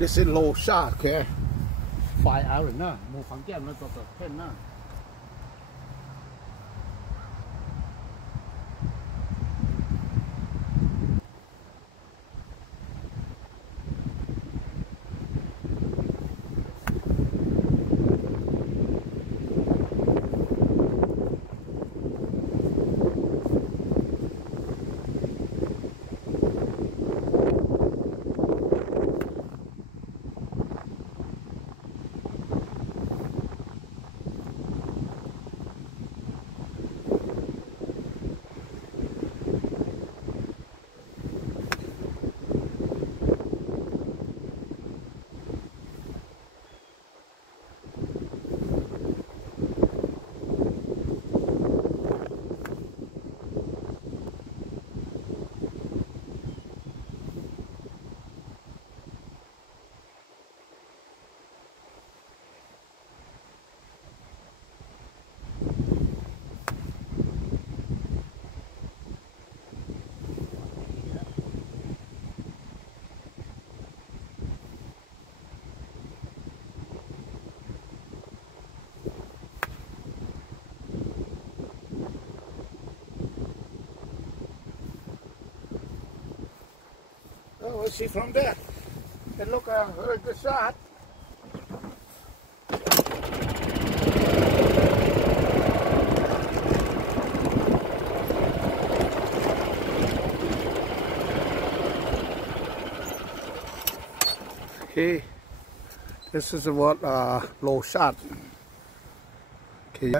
This is low shot, okay? 5 hours na, mo phang kem na to pen na. Oh, we'll see from there. It look a very good shot. Okay, this is what low shot. Okay.